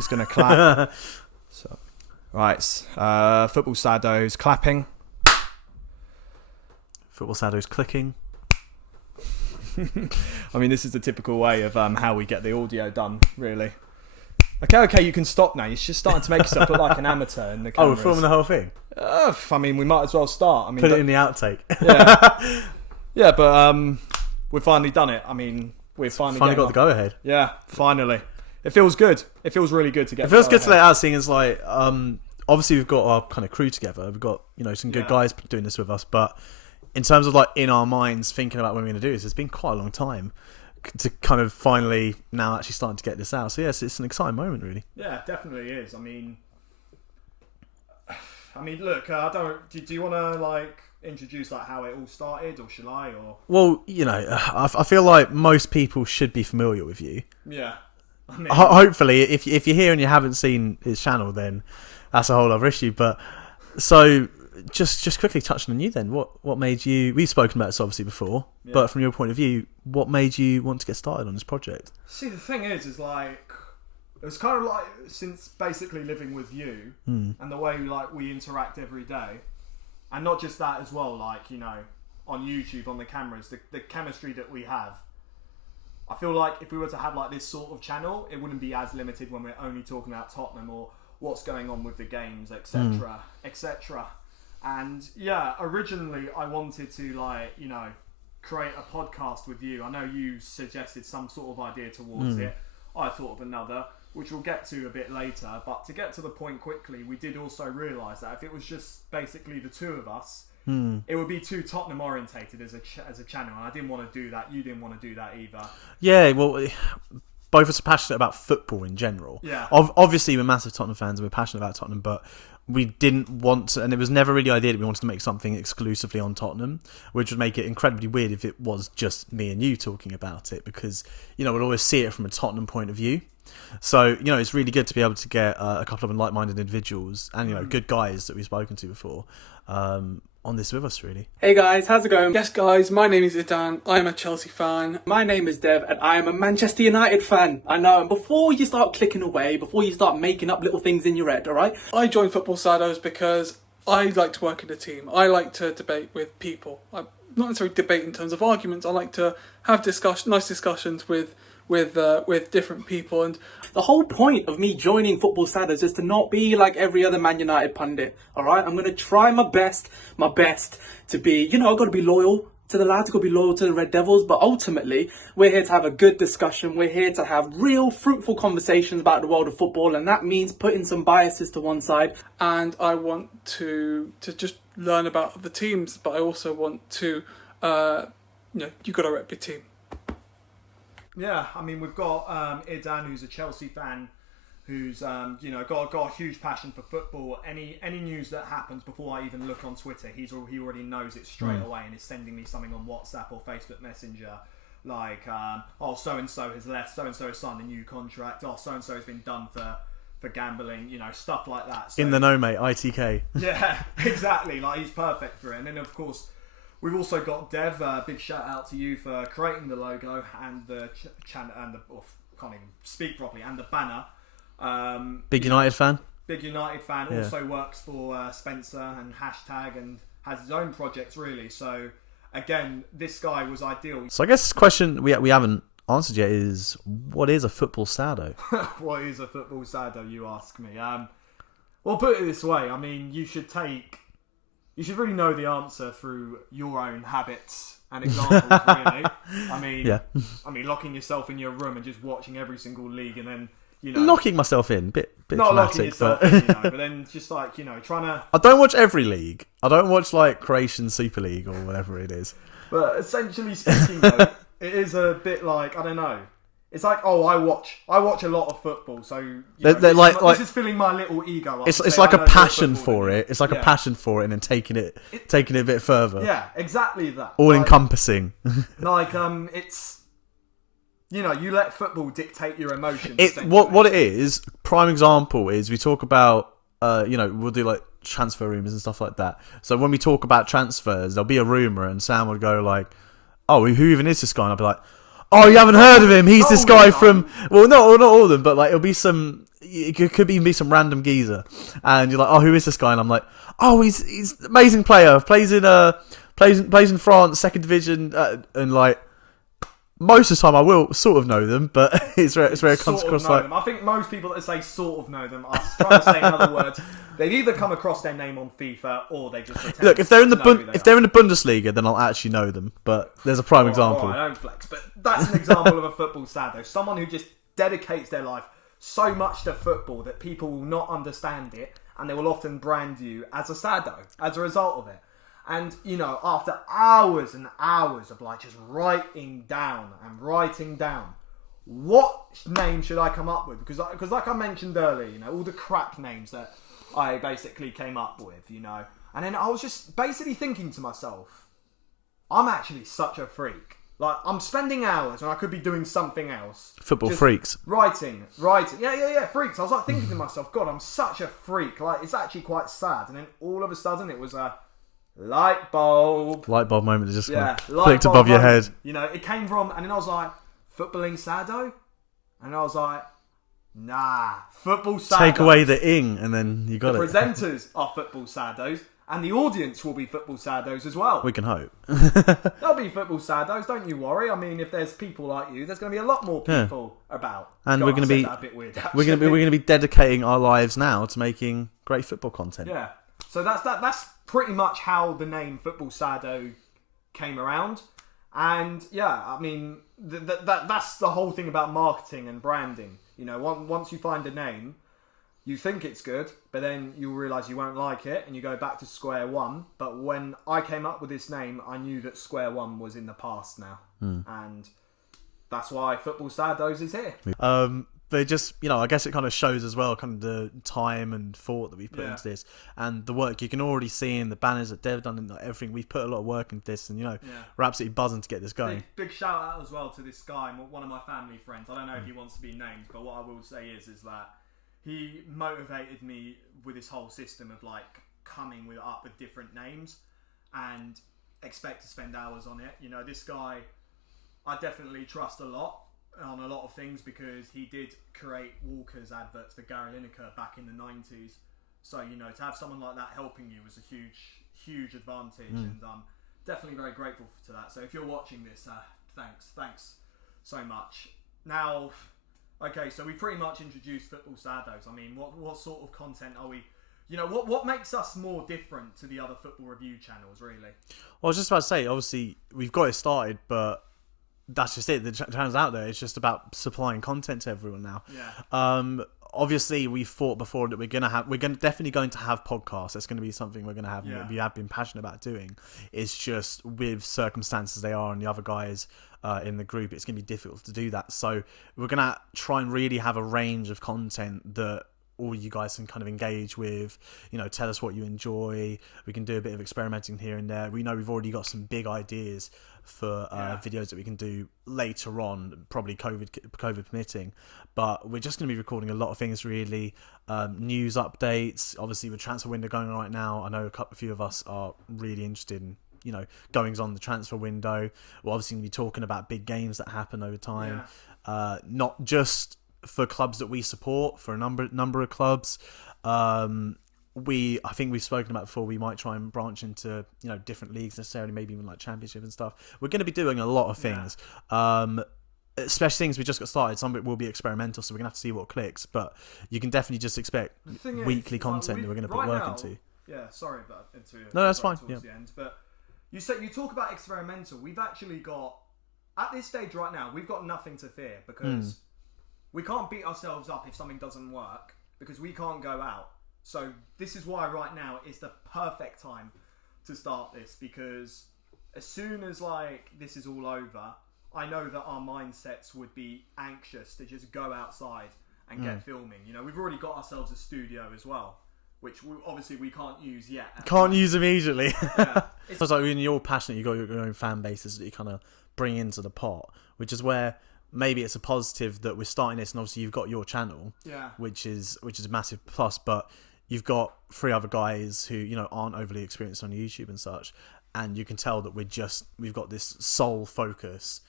just going to clap. So, right. Football Saddos clapping. Football Saddos clicking. I mean, this is the typical way of how we get the audio done, really. Okay, you can stop now. You're just starting to make yourself look like an amateur in the cameras. Oh, we're filming the whole thing? I mean, we might as well start. I mean, put it in the outtake. Yeah, but we've finally done it. I mean, we've finally got the go-ahead. Yeah, finally. It feels good. It feels really good to get. It feels good to let out, seeing as like, obviously we've got our kind of crew together. We've got some good guys doing this with us, but in terms of like in our minds thinking about when we're going to do this, it's been quite a long time to kind of finally now actually starting to get this out. So yes, it's an exciting moment, really. Yeah, it definitely is. I mean, look, do you want to like introduce like how it all started, or shall I? Or well, I feel like most people should be familiar with you. Yeah. I mean, hopefully, if you're here and you haven't seen his channel, then that's a whole other issue. But so just quickly touching on you then, what made you? We've spoken about this obviously before, but from your point of view, what made you want to get started on this project? See, the thing is like it was kind of like since basically living with you and the way like we interact every day, and not just that as well, like on YouTube on the cameras, the chemistry that we have. I feel like if we were to have like this sort of channel, it wouldn't be as limited when we're only talking about Tottenham or what's going on with the games, etc., etc. And yeah, originally I wanted to like create a podcast with you. I know you suggested some sort of idea towards it. I thought of another, which we'll get to a bit later. But to get to the point quickly, we did also realise that if it was just basically the two of us, it would be too Tottenham orientated as a channel, and I didn't want to do that. You didn't want to do that either. Yeah, well, both of us are passionate about football in general. Yeah. Obviously, we're massive Tottenham fans and we're passionate about Tottenham, but we didn't want to, and it was never really the idea that we wanted to make something exclusively on Tottenham, which would make it incredibly weird if it was just me and you talking about it, because we'd always see it from a Tottenham point of view. So it's really good to be able to get a couple of like-minded individuals and good guys that we've spoken to before on this with us, really. Hey guys, how's it going? Yes guys, my name is Idan, I'm a Chelsea fan. My name is Dev and I am a Manchester United fan. I know, and before you start clicking away, before you start making up little things in your head, alright? I joined Football Saddos because I like to work in a team. I like to debate with people. I'm not necessarily debate in terms of arguments, I like to have nice discussions with different people. And the whole point of me joining Football Saddos is to not be like every other Man United pundit, alright? I'm going to try my best to be, I've got to be loyal to the lads, I've got to be loyal to the Red Devils, but ultimately, we're here to have a good discussion, we're here to have real fruitful conversations about the world of football, and that means putting some biases to one side. And I want to just learn about the teams, but I also want to, you've got to rep your team. Yeah, I mean, we've got Idan, who's a Chelsea fan, who's got a huge passion for football. Any news that happens before I even look on Twitter, he already knows it straight away and is sending me something on WhatsApp or Facebook Messenger, like so and so has left, so and so has signed a new contract, so and so has been done for gambling, stuff like that. So, in the know, mate, ITK. Yeah, exactly. Like he's perfect for it. And then of course, we've also got Dev. Big shout out to you for creating the logo and the channel and can't even speak properly, and the banner. Big United fan. Big United fan. Yeah. Also works for Spencer and Hashtag and has his own projects really. So again, this guy was ideal. So I guess the question we haven't answered yet is, what is a football Saddo? What is a football Saddo, you ask me? Well, put it this way. I mean, you should really know the answer through your own habits and examples, really. I mean, locking yourself in your room and just watching every single league, and then locking myself in, bit not dramatic, locking yourself in, but then just like trying to. I don't watch every league. I don't watch like Croatian Super League or whatever it is. But essentially speaking, though, it is a bit like, I don't know. It's like, I watch a lot of football, so this is filling my little ego up. It's like a passion for it. It's like a passion for it, and then taking it a bit further. Yeah, exactly that. All encompassing. Like it's you let football dictate your emotions. What it is. Prime example is we talk about we'll do like transfer rumours and stuff like that. So when we talk about transfers, there'll be a rumour, and Sam would go like, "Oh, who even is this guy?" And I'll be like, "Oh, you haven't heard of him? He's this guy from..." Well, not all of them, but like it'll be some it could even be some random geezer, and you're like, oh, who is this guy? And I'm like, oh, he's an amazing player, plays in France, second division, and like most of the time I will sort of know them, but it's where it comes across like. Them. I think most people that say sort of know them are trying to say in other words. They've either come across their name on FIFA or they just pretend. Look, if they're in the Bundesliga, then I'll actually know them. But there's a prime example. I don't flex, but that's an example of a football Saddo. Someone who just dedicates their life so much to football that people will not understand it, and they will often brand you as a Saddo as a result of it. And, you know, after hours and hours of like just writing down, what name should I come up with? Because like I mentioned earlier, you know, all the crap names that I basically came up with, you know. And then I was just basically thinking to myself, I'm actually such a freak. Like, I'm spending hours and I could be doing something else. Football freaks. Writing. Yeah, freaks. I was like thinking to myself, God, I'm such a freak. Like, it's actually quite sad. And then all of a sudden it was a light bulb. Light bulb moment that just kind of flicked above your head. You know, it came from, and then I was like, footballing Saddo? And I was like, nah, football Saddo. Take away the ing, and then you got the it. The presenters are football Saddos, and the audience will be football Saddos as well. We can hope. They'll be football Saddos, don't you worry. I mean, if there's people like you, there's going to be a lot more people about. And we're going to be we're going to be dedicating our lives now to making great football content. Yeah. So that's pretty much how the name Football Saddo came around. And yeah, I mean, that's the whole thing about marketing and branding. You know, once you find a name, you think it's good, but then you'll realise you won't like it and you go back to square one. But when I came up with this name, I knew that square one was in the past now. And that's why Football Saddos is here. But just, you know, I guess it kind of shows as well kind of the time and thought that we've put into this, and the work you can already see in the banners that Dev done and everything. We've put a lot of work into this, and you know, we're absolutely buzzing to get this going. Big shout out as well to this guy, one of my family friends. I don't know if he wants to be named, but what I will say is that he motivated me with this whole system of like coming up with different names and expect to spend hours on it. You know, this guy I definitely trust a lot on a lot of things because he did create Walker's adverts for Gary Lineker back in the 90s. So, you know, to have someone like that helping you was a huge advantage, and I'm definitely very grateful to that. So if you're watching this, thanks so much. Now, okay, so we pretty much introduced Football Saddos. I mean, what sort of content are we... You know, what makes us more different to the other football review channels, really? Well, I was just about to say, obviously, we've got it started, but that's just it. The channel's out there. It's just about supplying content to everyone now. Yeah. Obviously, we thought before that we're definitely going to have podcasts. That's going to be something we're going to have. Yeah. We have been passionate about doing. It's just with circumstances they are and the other guys in the group, it's going to be difficult to do that. So we're going to try and really have a range of content that all you guys can kind of engage with. You know, tell us what you enjoy. We can do a bit of experimenting here and there. We know we've already got some big ideas for videos that we can do later on, probably COVID permitting, but we're just going to be recording a lot of things really. News updates, obviously with transfer window going on right now. I know a few of us are really interested in, you know, goings on the transfer window. We're obviously going to be talking about big games that happen over time, not just for clubs that we support, for a number of clubs. I think we've spoken about before, we might try and branch into, you know, different leagues necessarily, maybe even like championship and stuff. We're going to be doing a lot of things, especially things we just got started. Some of it will be experimental, so we're going to have to see what clicks, but you can definitely just expect weekly content that we're going to put work into. Yeah, sorry about no, that's fine. The end, but you talk about experimental. We've actually got, at this stage right now, we've got nothing to fear because we can't beat ourselves up if something doesn't work because we can't go out. So this is why right now is the perfect time to start this, because as soon as like this is all over, I know that our mindsets would be anxious to just go outside and get filming. You know, we've already got ourselves a studio as well, which obviously we can't use yet. Can't use immediately. Yeah. It's like when you're passionate, you've got your own fan bases that you kind of bring into the pot, which is where maybe it's a positive that we're starting this, and obviously you've got your channel, which is a massive plus, but you've got 3 other guys who, you know, aren't overly experienced on YouTube and such, and you can tell that we've got this sole focus,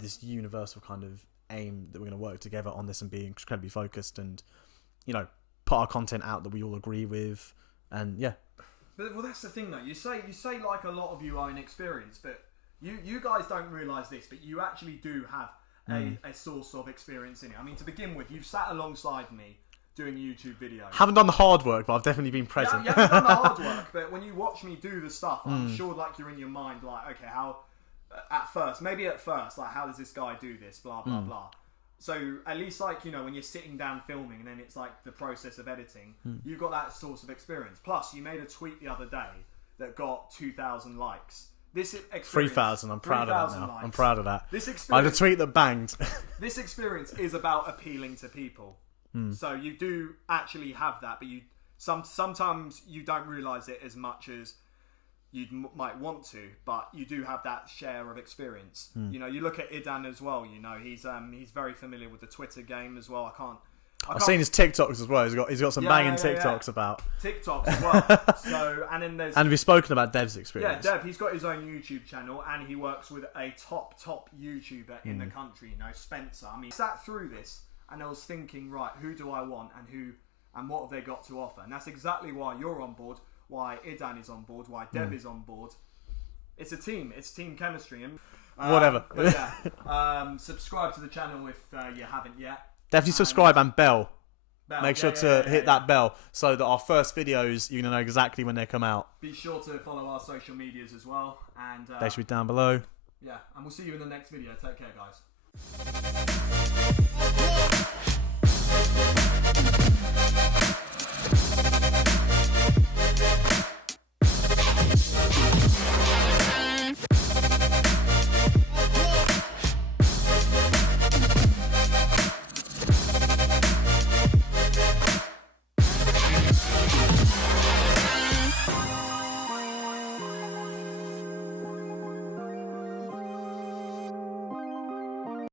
this universal kind of aim that we're going to work together on this and be incredibly focused. And put our content out that we all agree with, and yeah. But, well, that's the thing though. You say like a lot of you are inexperienced, but you guys don't realise this, but you actually do have a source of experience in it. I mean, to begin with, you've sat alongside me doing YouTube videos. Haven't done the hard work, but I've definitely been present. Yeah, you haven't done the hard work, but when you watch me do the stuff, I'm sure like you're in your mind like, okay, how at first, like how does this guy do this? Blah blah blah. So at least like when you're sitting down filming, and then it's like the process of editing, you've got that source of experience. Plus, you made a tweet the other day that got 2,000 likes. This experience, 3,000. I'm proud of that now. Likes. I'm proud of that. This experience, I had a tweet that banged. This experience is about appealing to people. So you do actually have that, but sometimes you don't realise it as much as you might want to, but you do have that share of experience. You look at Idan as well. He's very familiar with the Twitter game as well. I've seen his TikToks as well. He's got some banging TikToks about TikToks as well. So and then there's we've spoken about Dev's experience. Yeah, Dev. He's got his own YouTube channel, and he works with a top YouTuber in the country. Spencer. I mean, I sat through this, and I was thinking, right, who do I want, and what have they got to offer? And that's exactly why you're on board. Why Idan is on board, why Dev is on board. It's a team. It's team chemistry. And whatever. Subscribe to the channel if you haven't yet. Definitely subscribe and bell. Make sure to hit that bell so that our first videos, you're going to know exactly when they come out. Be sure to follow our social medias as well. And they should be down below. Yeah, and we'll see you in the next video. Take care, guys.